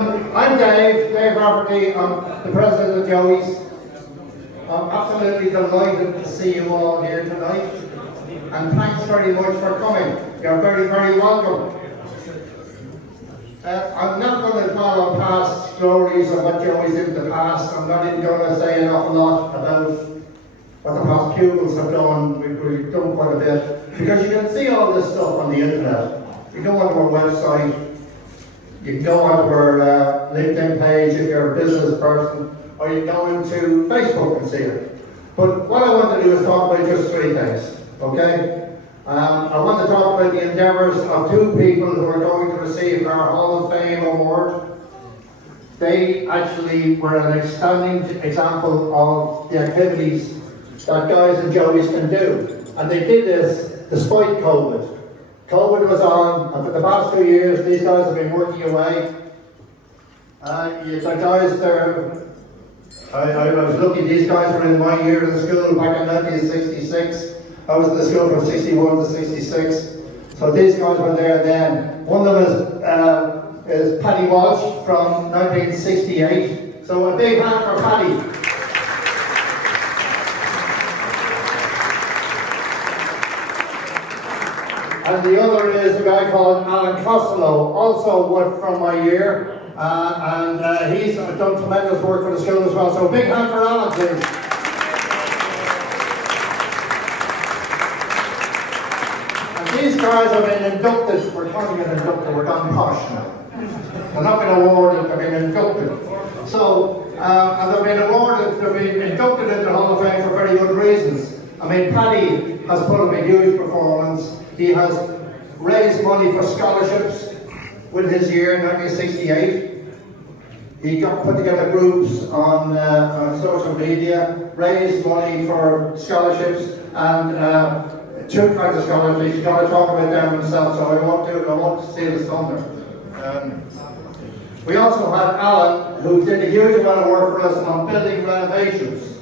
I'm Dave Rafferty. I'm the president of Joey's. I'm absolutely delighted to see you all here tonight, and thanks very much for coming. You're very, very welcome. I'm not going to dwell on past stories of what Joey's did in the past. I'm not even going to say an awful lot about what the past pupils have done. We've done quite a bit, because you can see all this stuff on the internet. You go onto our website. You can go onto our LinkedIn page if you're a business person, or you can go into Facebook and see it. But what I want to do is talk about just three things, okay? I want to talk about the endeavours of two people who are going to receive our Hall of Fame award. They actually were an outstanding example of the activities that guys and Joeys can do. And they did this despite COVID. COVID was on, and for the past 2 years, these guys have been working away. The guys there, I was lucky, these guys were in my year in school back in 1966. I was in the school from 61 to 66. So these guys were there then. One of them is Paddy Walsh from 1968. So a big hand for Paddy. And the other is a guy called Alan Costello, also from my year, and he's done tremendous work for the school as well. So a big hand for Alan, please. And these guys have been inducted. We're calling it inducted. We're gone posh now. They're not been awarded. They've been inducted. So and they've been awarded. They've been inducted into the Hall of Fame for very good reasons. I mean, Paddy has put up a huge performance. He has raised money for scholarships with his year in 1968. He put together groups on social media, raised money for scholarships, and two kinds of scholarships. He's got to talk about them himself, so I won't steal his thunder. We also had Alan, who did a huge amount of work for us on building renovations.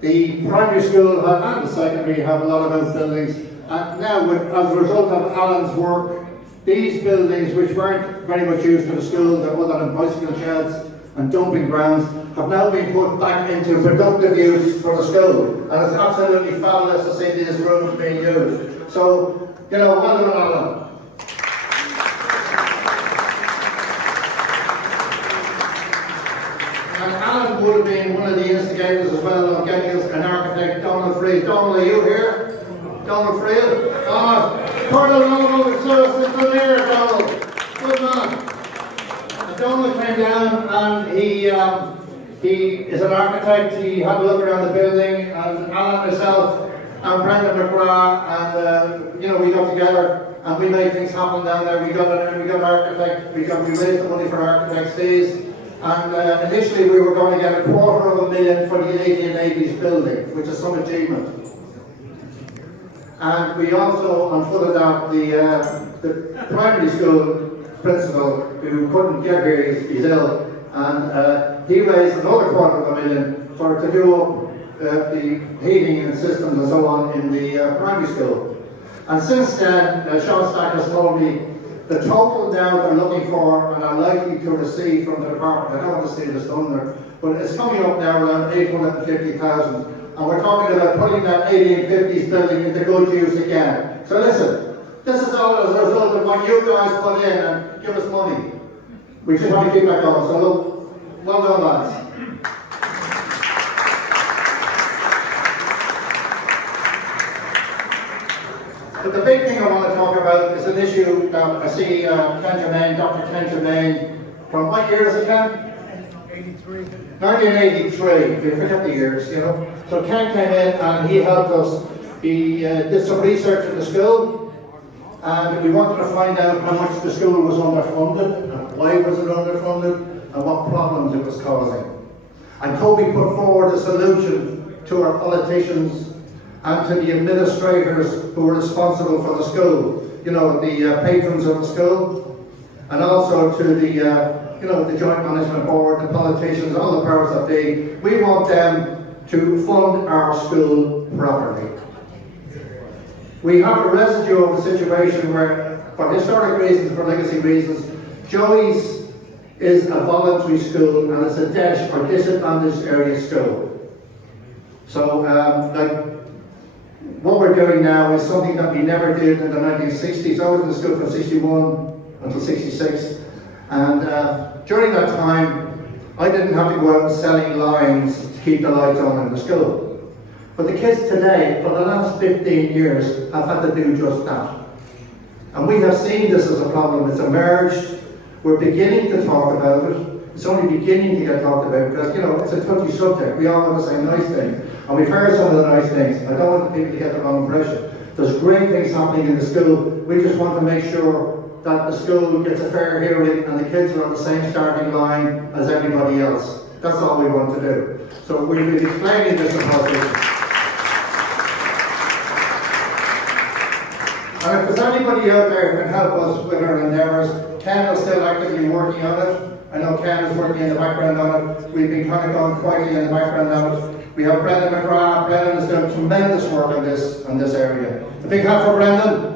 The primary school and the secondary have a lot of those buildings. And now, as a result of Alan's work, these buildings, which weren't very much used for the school, that were on bicycle sheds and dumping grounds, have now been put back into productive use for the school. And it's absolutely fabulous to see these rooms being used. So, well done, Alan. And Alan would have been one of the instigators as well of getting us an architect, Donald Freed. Donald, are you here? Donald Freed? Colonel Noble is still here, Donald. Good man. And Donald came down and he is an architect. He had a look around the building, and Alan, myself, and Brendan McGrath, and we got together and we made things happen down there. We got an architect. We raised the money for architects' fees. And initially we were going to get $250,000 for the 1880s building, which is some achievement. And we also, on foot of that, the primary school principal, who couldn't get here, he's ill, and he raised another $250,000 to do up the heating and systems and so on in the primary school. And since then, Sean Stack has told me the total now they're looking for and are likely to receive from the department, I don't want to steal this thunder, but it's coming up now around $850,000. And we're talking about putting that 1850s building into good use again. So listen, this is all as a result of what you guys put in and give us money. We just want to keep that going. So look, well done, lads. But the big thing I want to talk about is an issue that I see Dr. Ken Germain, from what year is it, Ken? 1983, we forget the years, So Ken came in and he helped us. He did some research in the school, and we wanted to find out how much the school was underfunded, and why was it underfunded, and what problems it was causing. And Kobe put forward a solution to our politicians and to the administrators who were responsible for the school, the patrons of the school, and also to the Joint Management Board, the politicians, all the powers that be. We want them to fund our school properly. We have a residue of a situation where, for historic reasons, for legacy reasons, Joey's is a voluntary school and it's a DESH or disadvantaged area school. So, what we're doing now is something that we never did in the 1960s. I was in the school from 61 until 66, and during that time, I didn't have to go out selling lines to keep the lights on in the school. But the kids today, for the last 15 years, have had to do just that. And we have seen this as a problem. It's emerged. We're beginning to talk about it. It's only beginning to get talked about because, you know, it's a touchy subject. We all want to say nice things. And we've heard some of the nice things. I don't want people to get the wrong impression. There's great things happening in the school. We just want to make sure that the school gets a fair hearing and the kids are on the same starting line as everybody else. That's all we want to do. So we've been explaining this in politics. And if there's anybody out there who can help us with our endeavours, Ken is still actively working on it. I know Ken is working in the background on it. We've been kind of going quietly in the background on it. We have Brendan McGrath. Brendan has done tremendous work on this area. A big hand for Brendan.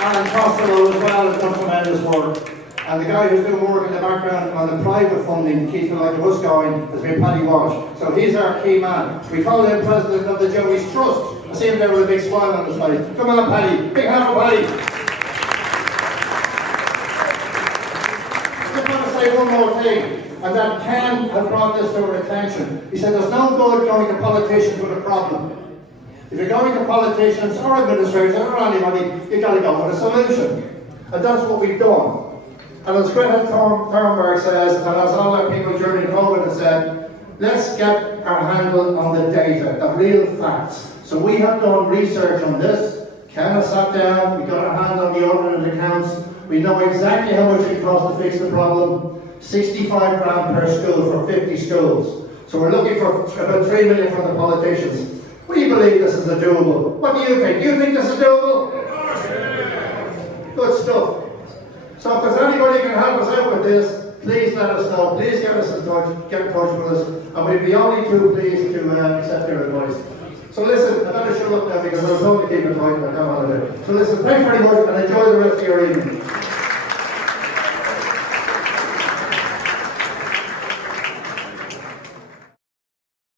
And Costello as well has done tremendous work. And the guy who's doing work in the background on the private funding, keeping the light of us going, has been Paddy Walsh. So he's our key man. We call him President of the Joey's Trust. I see him there with a big smile on his face. Come on, Paddy. Big hand for Paddy. I just want to say one more thing. And that Ken has brought this to our attention. He said there's no good going to politicians with a problem. If you're going to politicians or administrators or anybody, you've got to go with a solution. And that's what we've done. And as Greta Thunberg says, and as all our people during COVID have said, let's get our handle on the data, the real facts. So we have done research on this. Ken has sat down, we got our hand on the audited accounts. We know exactly how much it costs to fix the problem. 65 grand per school for 50 schools. So we're looking for about 3 million from the politicians. We believe this is doable. What do you think? Do you think this is doable? Good stuff. So if there's anybody who can help us out with this, please let us know. Please get us in touch, get in touch with us, and we'd be only too pleased to accept your advice. So listen, I better shut up now because I was told to keep it tight, but I don't want to do it. So listen, thanks very much and enjoy the rest of your evening.